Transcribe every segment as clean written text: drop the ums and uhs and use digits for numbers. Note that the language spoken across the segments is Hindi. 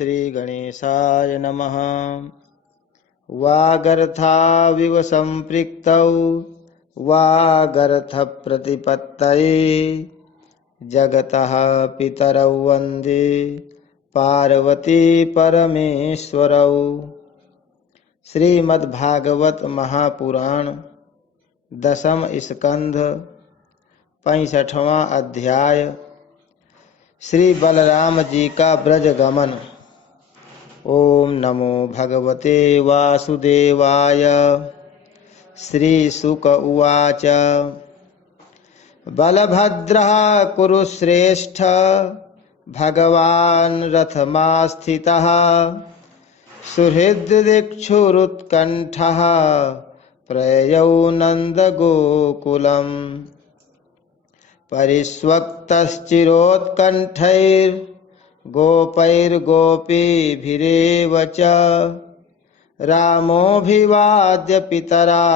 श्रीगणेशाय नमः। वागर्थाविव सम्पृक्तौ वागर्थप्रतिपत्तये जगतः पितरौ वन्दे पार्वती परमेश्वरौ। श्रीमद्भागवत महापुराण दशम स्कंध 65वां अध्याय। श्री बलराम जी का ब्रज गमन। ओम नमो भगवते वासुदेवाय। श्री शुक उवाच। बलभद्रः कुरुश्रेष्ठ भगवान् रथमास्थितः सुहृद्दिक्षुरुत्कण्ठः प्रययौ नन्दगोकुलम् परिष्वक्तश्चिरोत्कण्ठैर्गोपैर्गोपीभिरेव च रामोऽभिवाद्य पितरा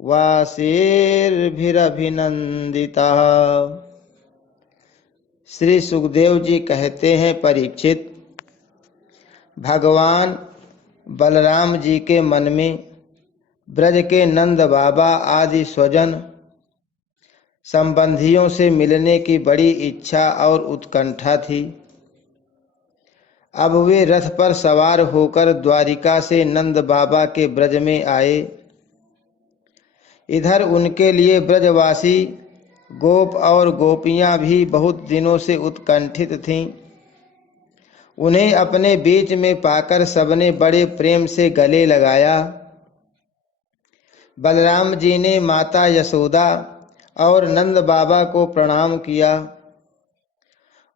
वासेर्भिरभिनन्दितः। श्री सुखदेव जी कहते हैं, परीक्षित, भगवान बलराम जी के मन में ब्रज के नंद बाबा आदि स्वजन संबंधियों से मिलने की बड़ी इच्छा और उत्कंठा थी। अब वे रथ पर सवार होकर द्वारिका से नंद बाबा के ब्रज में आए। इधर उनके लिए ब्रजवासी गोप और गोपियां भी बहुत दिनों से उत्कंठित थीं। उन्हें अपने बीच में पाकर सबने बड़े प्रेम से गले लगाया। बलराम जी ने माता यशोदा और नंद बाबा को प्रणाम किया।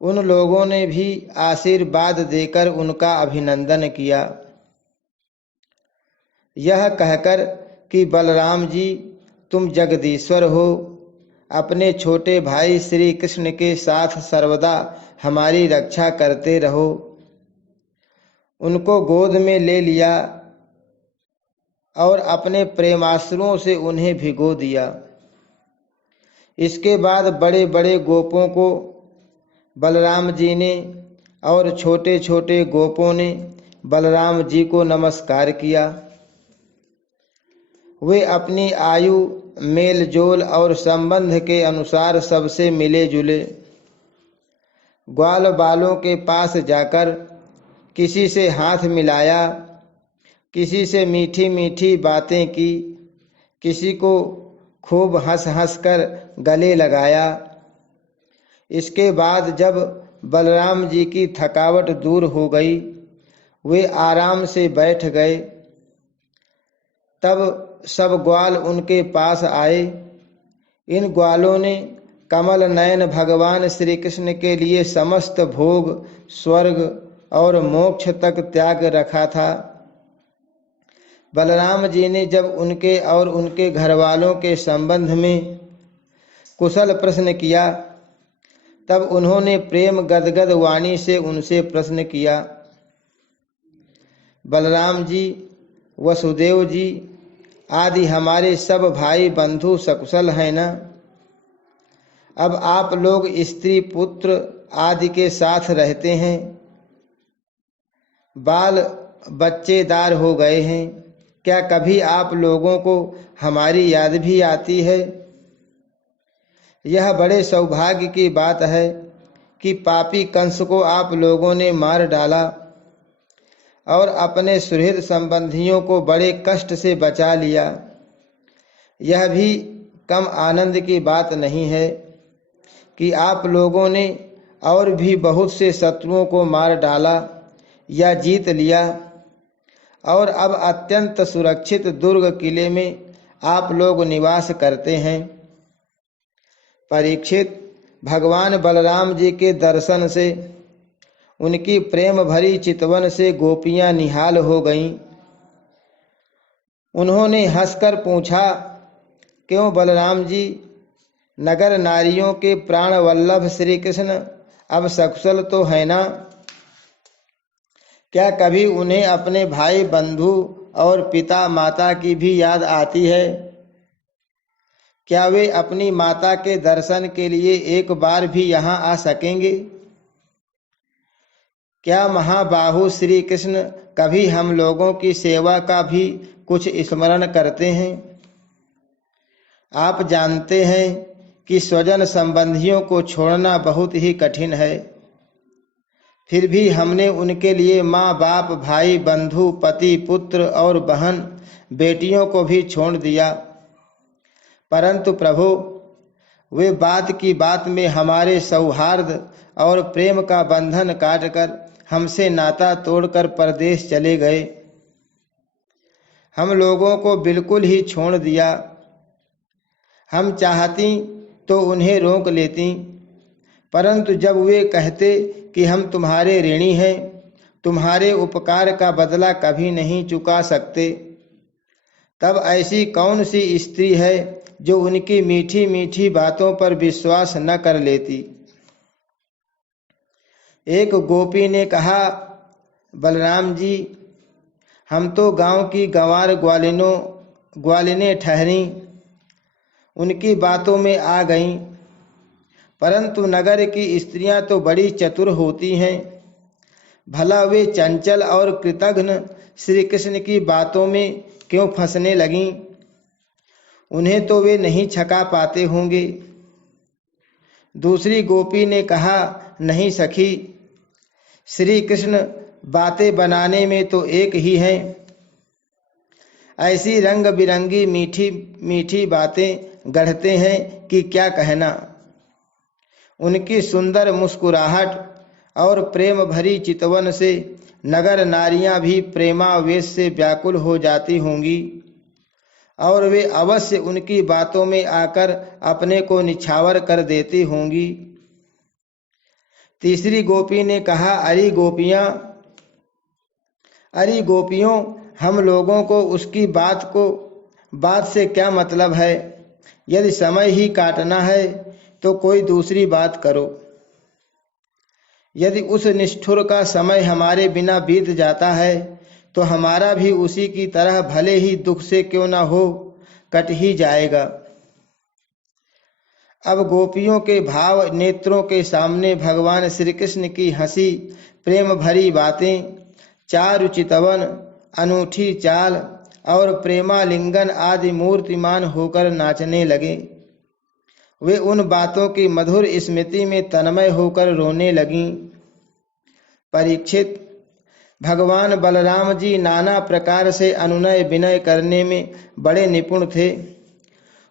उन लोगों ने भी आशीर्वाद देकर उनका अभिनंदन किया। यह कहकर कि बलराम जी, तुम जगदीश्वर हो, अपने छोटे भाई श्री कृष्ण के साथ सर्वदा हमारी रक्षा करते रहो। उनको गोद में ले लिया और अपने प्रेमाश्रुओं से उन्हें भिगो दिया। इसके बाद बड़े बड़े गोपों को बलराम जी ने और छोटे छोटे गोपों ने बलराम जी को नमस्कार किया। वे अपनी आयु, मेल जोल और संबंध के अनुसार सबसे मिले जुले। ग्वाल बालों के पास जाकर किसी से हाथ मिलाया, किसी से मीठी मीठी बातें की, किसी को खूब हंस हंस कर गले लगाया। इसके बाद जब बलराम जी की थकावट दूर हो गई, वे आराम से बैठ गए। तब सब ग्वाल उनके पास आए। इन ग्वालों ने कमल नयन भगवान श्री कृष्ण के लिए समस्त भोग, स्वर्ग और मोक्ष तक त्याग रखा था। बलराम जी ने जब उनके और उनके घरवालों के संबंध में कुशल प्रश्न किया, तब उन्होंने प्रेम गदगद वाणी से उनसे प्रश्न किया, बलराम जी, वसुदेव जी आदि हमारे सब भाई बंधु सकुशल हैं ना? अब आप लोग स्त्री पुत्र आदि के साथ रहते हैं, बाल बच्चेदार हो गए हैं। क्या कभी आप लोगों को हमारी याद भी आती है? यह बड़े सौभाग्य की बात है कि पापी कंस को आप लोगों ने मार डाला और अपने सुहृद संबंधियों को बड़े कष्ट से बचा लिया। यह भी कम आनंद की बात नहीं है कि आप लोगों ने और भी बहुत से शत्रुओं को मार डाला या जीत लिया और अब अत्यंत सुरक्षित दुर्ग किले में आप लोग निवास करते हैं। परीक्षित, भगवान बलराम जी के दर्शन से, उनकी प्रेम भरी चितवन से गोपियां निहाल हो गईं। उन्होंने हंसकर पूछा, क्यों बलराम जी, नगर नारियों के प्राण वल्लभ श्री कृष्ण अब सकुशल तो है ना? क्या कभी उन्हें अपने भाई बंधु और पिता माता की भी याद आती है? क्या वे अपनी माता के दर्शन के लिए एक बार भी यहाँ आ सकेंगे? क्या महाबाहु श्री कृष्ण कभी हम लोगों की सेवा का भी कुछ स्मरण करते हैं? आप जानते हैं कि स्वजन संबंधियों को छोड़ना बहुत ही कठिन है। फिर भी हमने उनके लिए माँ बाप, भाई बंधु, पति पुत्र और बहन बेटियों को भी छोड़ दिया। परंतु प्रभु, वे बात की बात में हमारे सौहार्द और प्रेम का बंधन काटकर हमसे नाता तोड़कर परदेश चले गए। हम लोगों को बिल्कुल ही छोड़ दिया। हम चाहती तो उन्हें रोक लेती, परंतु जब वे कहते कि हम तुम्हारे ऋणी हैं, तुम्हारे उपकार का बदला कभी नहीं चुका सकते, तब ऐसी कौन सी स्त्री है जो उनकी मीठी मीठी बातों पर विश्वास न कर लेती। एक गोपी ने कहा, बलराम जी, हम तो गांव की गंवार ग्वालिनें ठहरी, उनकी बातों में आ गईं, परंतु नगर की स्त्रियां तो बड़ी चतुर होती हैं। भला वे चंचल और कृतघ्न श्री कृष्ण की बातों में क्यों फंसने लगीं? उन्हें तो वे नहीं छका पाते होंगे। दूसरी गोपी ने कहा, नहीं सखी, श्री कृष्ण बातें बनाने में तो एक ही हैं। ऐसी रंग बिरंगी मीठी मीठी बातें गढ़ते हैं कि क्या कहना। उनकी सुंदर मुस्कुराहट और प्रेम भरी चितवन से नगर नारियां भी प्रेमावेश से व्याकुल हो जाती होंगी और वे अवश्य उनकी बातों में आकर अपने को निछावर कर देती होंगी। तीसरी गोपी ने कहा, अरे गोपियों, हम लोगों को उसकी बात से क्या मतलब है? यदि समय ही काटना है तो कोई दूसरी बात करो। यदि उस निष्ठुर का समय हमारे बिना बीत जाता है तो हमारा भी उसी की तरह भले ही दुख से क्यों न हो कट ही जाएगा। अब गोपियों के भाव नेत्रों के सामने भगवान श्री कृष्ण की हंसी, प्रेम भरी बातें, चारु चितवन, अनूठी चाल और प्रेमालिंगन आदि मूर्तिमान होकर नाचने लगे। वे उन बातों की मधुर स्मृति में तन्मय होकर रोने लगीं। परीक्षित, भगवान बलराम जी नाना प्रकार से अनुनय विनय करने में बड़े निपुण थे।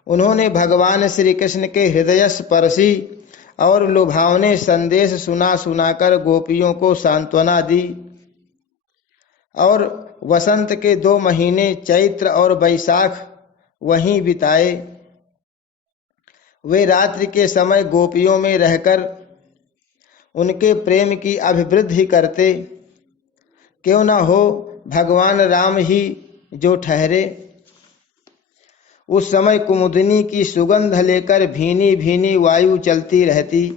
उन्होंने भगवान श्री कृष्ण के हृदयस्पर्शी और लुभावने संदेश सुनाकर गोपियों को सांत्वना दी और वसंत के 2 महीने चैत्र और बैसाख वहीं बिताए। वे रात्रि के समय गोपियों में रहकर उनके प्रेम की अभिवृद्धि करते। क्यों न हो भगवान राम ही जो ठहरे। उस समय कुमुदिनी की सुगंध लेकर भीनी भीनी वायु चलती रहती।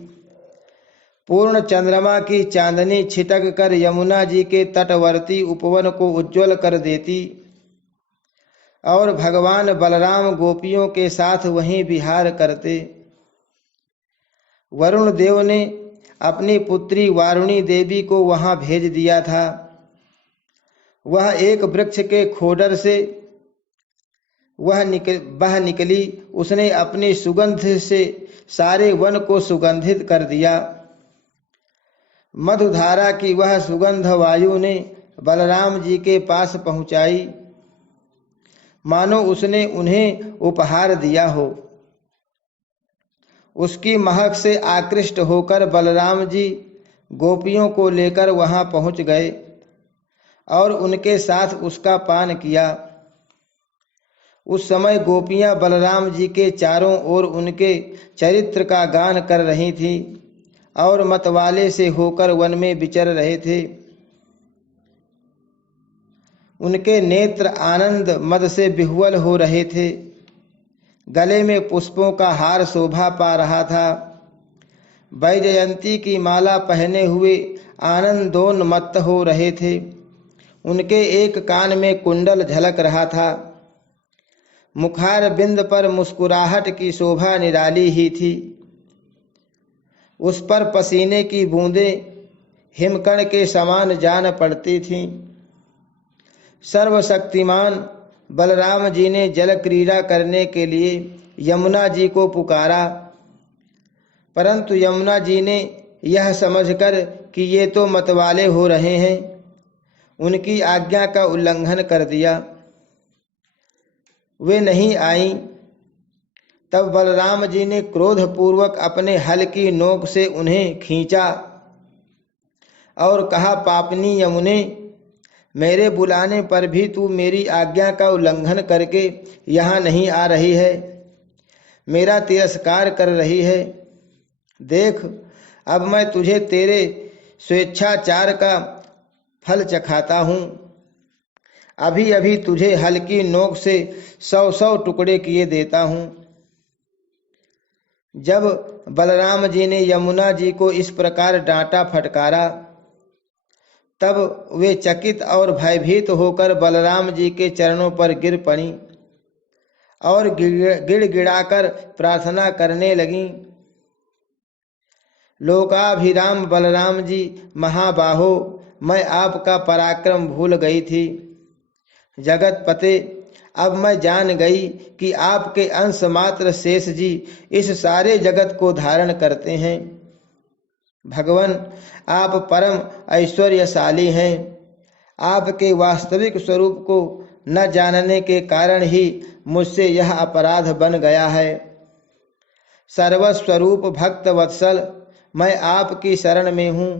पूर्ण चंद्रमा की चांदनी छिटक कर यमुना जी के तटवर्ती उपवन को उज्ज्वल कर देती और भगवान बलराम गोपियों के साथ वहीं विहार करते। वरुण देव ने अपनी पुत्री वारुणी देवी को वहां भेज दिया था। वह एक वृक्ष के खोडर से बह निकली। उसने अपनी सुगंध से सारे वन को सुगंधित कर दिया। मधुधारा की वह सुगंध वायु ने बलराम जी के पास पहुंचाई, मानो उसने उन्हें उपहार दिया हो। उसकी महक से आकृष्ट होकर बलराम जी गोपियों को लेकर वहां पहुंच गए और उनके साथ उसका पान किया। उस समय गोपियां बलराम जी के चारों ओर उनके चरित्र का गान कर रही थीं और मतवाले से होकर वन में विचर रहे थे। उनके नेत्र आनंद मद से विह्वल हो रहे थे। गले में पुष्पों का हार शोभा पा रहा था। वैजयंती की माला पहने हुए आनंदोन्मत्त हो रहे थे। उनके एक कान में कुंडल झलक रहा था। मुखार बिंद पर मुस्कुराहट की शोभा निराली ही थी। उस पर पसीने की बूंदें हिमकण के समान जान पड़ती थीं। सर्वशक्तिमान बलराम जी ने जल क्रीड़ा करने के लिए यमुना जी को पुकारा, परंतु यमुना जी ने यह समझकर कि ये तो मतवाले हो रहे हैं, उनकी आज्ञा का उल्लंघन कर दिया। वे नहीं आईं। तब बलराम जी ने क्रोधपूर्वक अपने हल की नोक से उन्हें खींचा और कहा, पापनी यमुने, मेरे बुलाने पर भी तू मेरी आज्ञा का उल्लंघन करके यहाँ नहीं आ रही है, मेरा तिरस्कार कर रही है। देख, अब मैं तुझे तेरे स्वेच्छाचार का फल चखाता हूँ। अभी अभी तुझे हल की नोक से 100 टुकड़े किए देता हूँ। जब बलराम जी ने यमुना जी को इस प्रकार डांटा फटकारा, तब वे चकित और भयभीत होकर बलराम जी के चरणों पर गिर पड़ी और गिड़गिड़ाकर प्रार्थना करने लगीं। लोकाभिराम बलराम जी महाबाहो, मैं आपका पराक्रम भूल गई थी। जगत पते, अब मैं जान गई कि आपके अंश मात्र शेष जी इस सारे जगत को धारण करते हैं। भगवान, आप परम ऐश्वर्यशाली हैं। आपके वास्तविक स्वरूप को न जानने के कारण ही मुझसे यह अपराध बन गया है। सर्वस्वरूप भक्त वत्सल, मैं आपकी शरण में हूँ।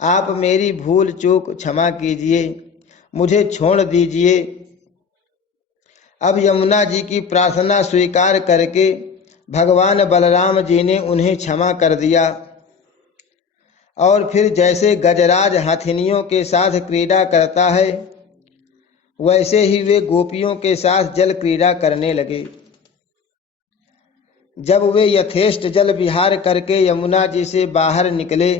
आप मेरी भूल चूक क्षमा कीजिए, मुझे छोड़ दीजिए। अब यमुना जी की प्रार्थना स्वीकार करके भगवान बलराम जी ने उन्हें क्षमा कर दिया और फिर जैसे गजराज हथिनियों के साथ क्रीड़ा करता है, वैसे ही वे गोपियों के साथ जल क्रीड़ा करने लगे। जब वे यथेष्ट जल विहार करके यमुना जी से बाहर निकले,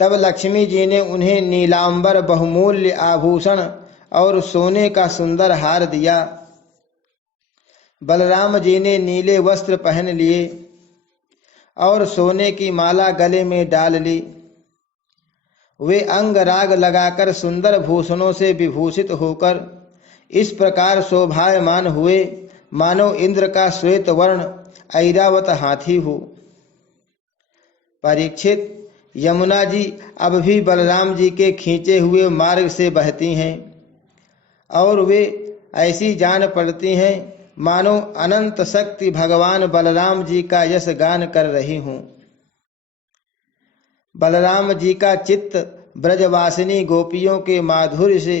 तब लक्ष्मी जी ने उन्हें नीलांबर बहुमूल्य आभूषण और सोने का सुंदर हार दिया। बलराम जी ने नीले वस्त्र पहन लिए और सोने की माला गले में डाल ली। वे अंग राग लगाकर सुंदर भूषणों से विभूषित होकर इस प्रकार शोभायमान हुए, मानो इंद्र का श्वेत वर्ण ऐरावत हाथी हो। परीक्षित, यमुना जी अब भी बलराम जी के खींचे हुए मार्ग से बहती हैं और वे ऐसी जान पड़ती हैं मानो अनंत शक्ति भगवान बलराम जी का यश गान कर रही हूँ। बलराम जी का चित्त ब्रजवासिनी गोपियों के माधुर्य से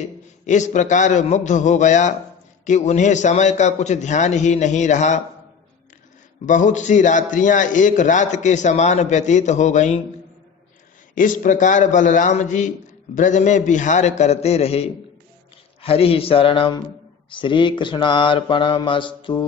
इस प्रकार मुग्ध हो गया कि उन्हें समय का कुछ ध्यान ही नहीं रहा। बहुत सी रात्रियां एक रात के समान व्यतीत हो गईं। इस प्रकार बलराम जी ब्रज में विहार करते रहे। हरि शरणम। श्री कृष्णार्पणमस्तु।